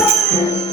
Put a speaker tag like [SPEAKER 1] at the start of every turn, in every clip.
[SPEAKER 1] Música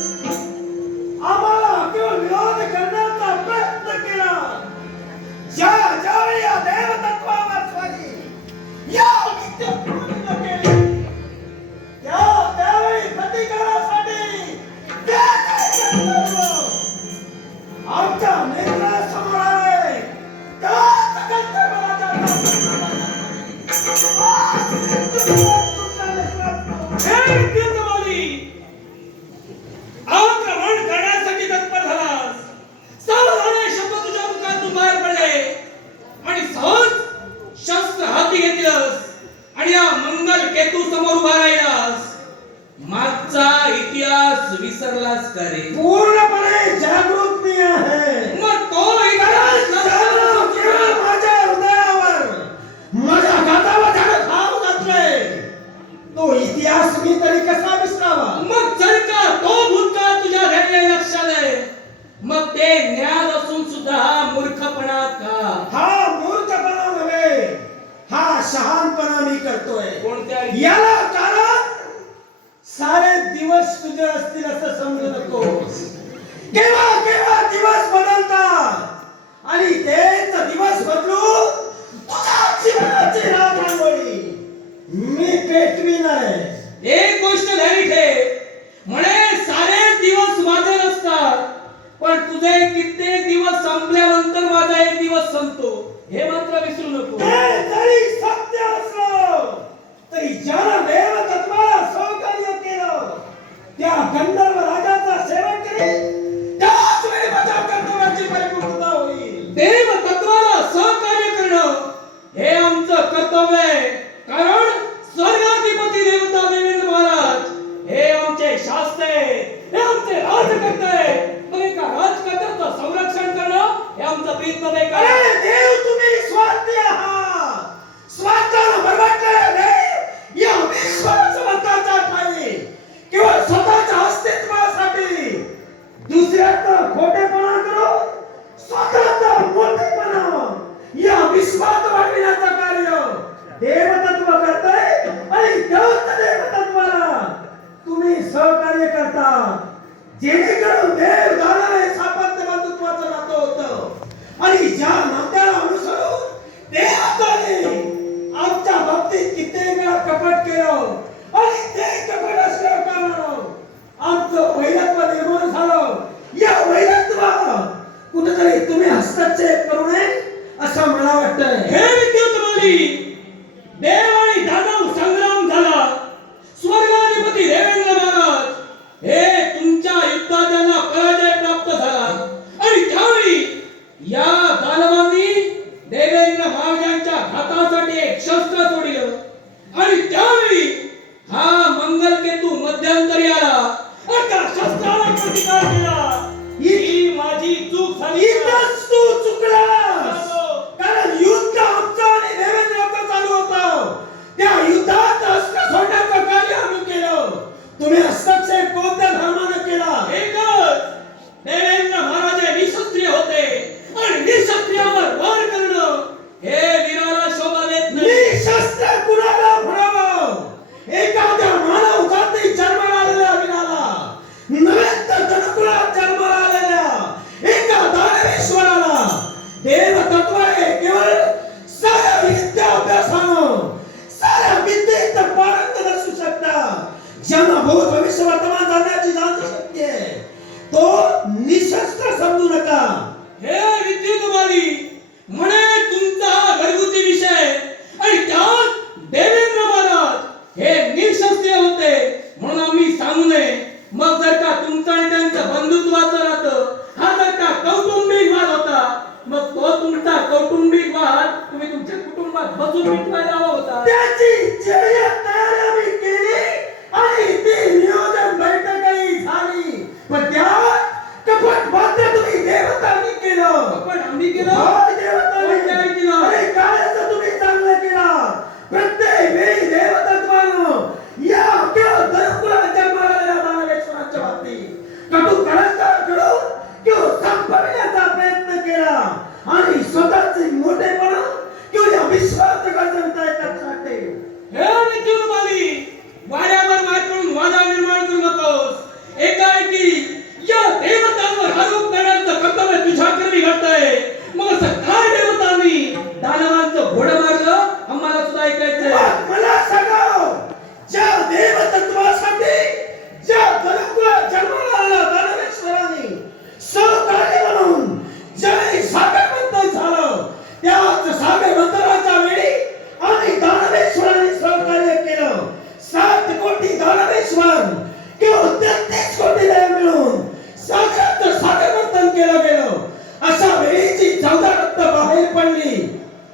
[SPEAKER 1] तो
[SPEAKER 2] इतिहास
[SPEAKER 1] मी तरी कसा विसरावा
[SPEAKER 2] मग जर का तो भूतकाळ तुझ्या घडले लक्षात आहे मग ते ज्ञान असून सुद्धा हा मूर्खपणा का?
[SPEAKER 1] हा मूर्खपणा नव्हे हा शहानपणा मी करतोय.
[SPEAKER 2] कोणत्या?
[SPEAKER 1] याला कारण सारे दिवस तुझे असतील असं समजू नको. केव्हा केव्हा दिवस बदलतात? आणि तेच दिवस बदलू तुझ्या जीवनाची रांगोळी. मी पेटविणार आहे.
[SPEAKER 2] एक गोष्ट ध्यानी ठेव म्हणे सारे दिवस माझे नसतात पण तुझे कित्येक दिवस संपल्यानंतर माझा एक दिवस संपतो. हे मात्र विसरू
[SPEAKER 1] जेणेकरून वेळ सापत्य बंधुत्वाचं नातं आणि ज्या नात्याला अनुसरून ते आमच्या बाबतीत वेळा कपट केलं आणि ते कपट असल्या कारण आमचं वैरत्व निर्माण झालं. या वैरत्वाला कुठेतरी तुम्ही हस्तक्षेप करू नये असं मला वाटतं
[SPEAKER 2] हे
[SPEAKER 1] विद्युत माली देव निशस्त्र समजू नका.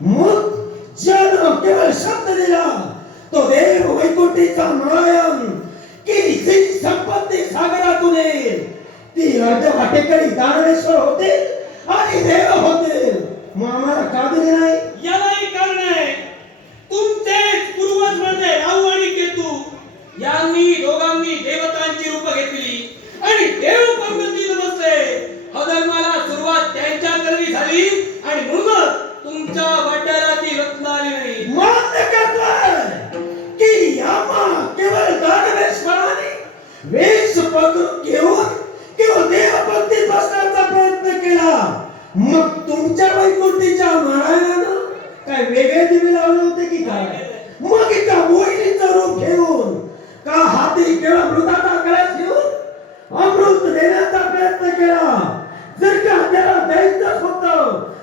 [SPEAKER 2] मग
[SPEAKER 1] ज्यानं केवळ शब्द दिला तो देव वैकुंठीचा मळायम की जी संपत्ती सागरातून येईल। ती अर्ध वाटेकडे दानवेश्वर होते आणि देव होते। मग आम्हाला का दिले नाही?
[SPEAKER 2] यालाही कारण आहे। तुमचे पूर्वज म्हणजे राहू आणि केतू। यांनी दोघांनी देवतांची रूप घेतली आणि देव पंगती नमस्ते। अधर्माला सुरुवात त्यांच्याकडे झाली।
[SPEAKER 1] पकडून घेऊन किंवा बसण्याचा प्रयत्न केला. मग तुमच्या वैकुंठीच्या महाराजांना काय वेगळे दिवे लावले होते की काय? मग एका मोहिनीचं रूप घेऊन का हाती केवळ मृताचा कळस घेऊन अमृत देण्याचा प्रयत्न केला. जर का त्याला द्यायचं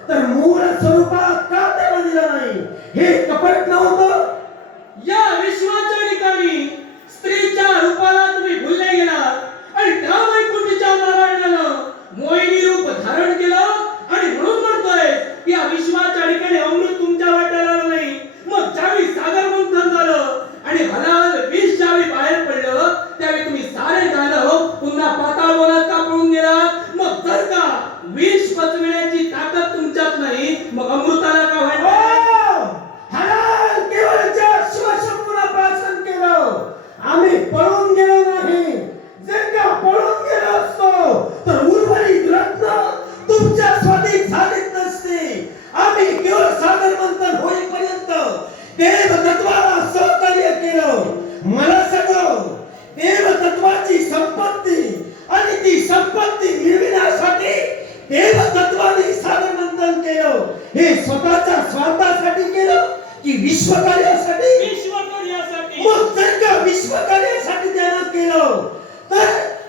[SPEAKER 1] तर मूळ स्वरूपात हे स्वतःच्या स्वार्थासाठी केलं की विश्व
[SPEAKER 2] कार्यासाठी
[SPEAKER 1] मग जर का विश्वकार्यासाठी त्यानं केलं तर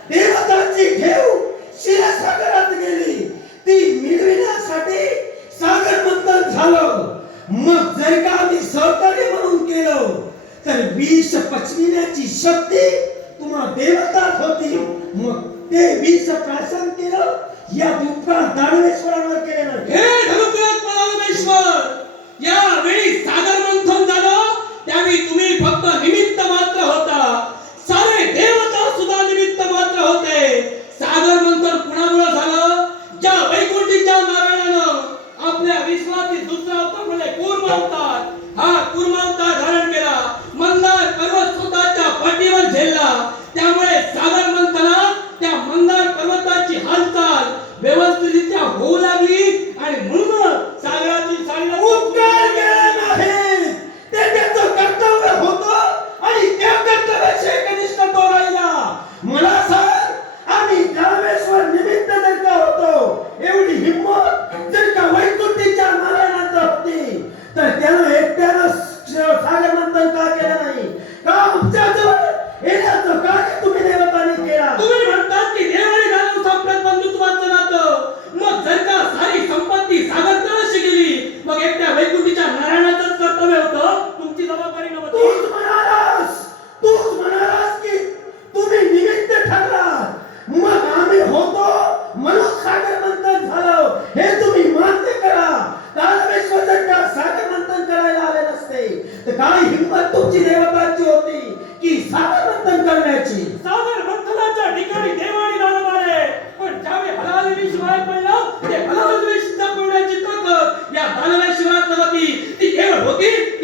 [SPEAKER 1] देवतांची ठेव शिरसागरात गेली. ती मिळविण्यासाठी सागर मंथन झालं. मग जर का आम्ही सहकार्य म्हणून केलं तर विष पचविण्याची शक्ती तुम्हाला देवतात होती. मग ते विष प्राशन केलं या दुःखात दानवेश्वरावर केलेलं
[SPEAKER 2] हे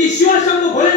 [SPEAKER 2] ঈশ্বরের সঙ্গে ভরে